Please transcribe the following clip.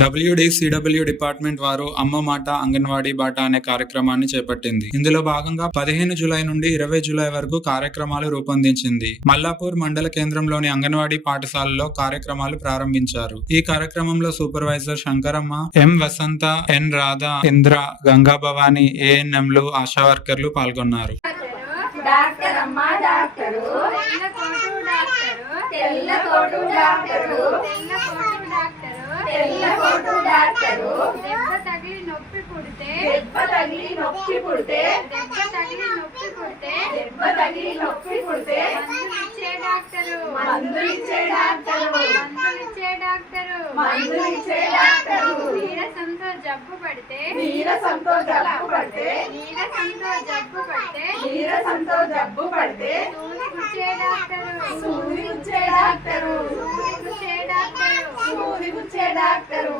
WDCW department వారు అమ్మ మాట అంగన్వాడీ బాట అనే కార్యక్రమాన్ని చేపట్టింది. ఇందులో భాగంగా 15 జూలై నుండి 20 జూలై వరకు కార్యక్రమాలు రూపొందించింది. మల్లాపూర్ మండల కేంద్రంలోని అంగన్వాడీ పాఠశాలలో కార్యక్రమాలు ప్రారంభించారు. ఈ కార్యక్రమంలో సూపర్వైజర్ శంకరమ్మ, ఎం వసంత, ఎన్ రాధ, ఇంద్ర, గంగా భవాని, ANMలు, ఆశా వర్కర్లు పాల్గొన్నారు. డాక్టర్ అమ్మ డాక్టరు, తెల్ల కోటు డాక్టరు, తెల్ల కోటు డాక్టరు, దెబ్బ తగిలి నొప్పి పుడితే, దెబ్బ తగిలి నొప్పి పుడితే, దెబ్బ తగిలి నొప్పి పుడితే, దెబ్బ తగిలి నొప్పి పుడితే మందులిచ్చే డాక్టరు, మందులిచ్చే డాక్టరు, మందులిచ్చే డాక్టరు, మందులిచ్చే డాక్టరు, నీరసంతో జబ్బు పడితే, నీరసంతో జబ్బు పడితే, నీరసంతో జబ్బు పడితే, నీరసంతో జబ్బు పడితే సూది గుచ్చే డాక్టరు, సూది గుచ్చే డాక్టరు, సూది గుచ్చే డాక్టరు, సూది గుచ్చే డాక్టరు,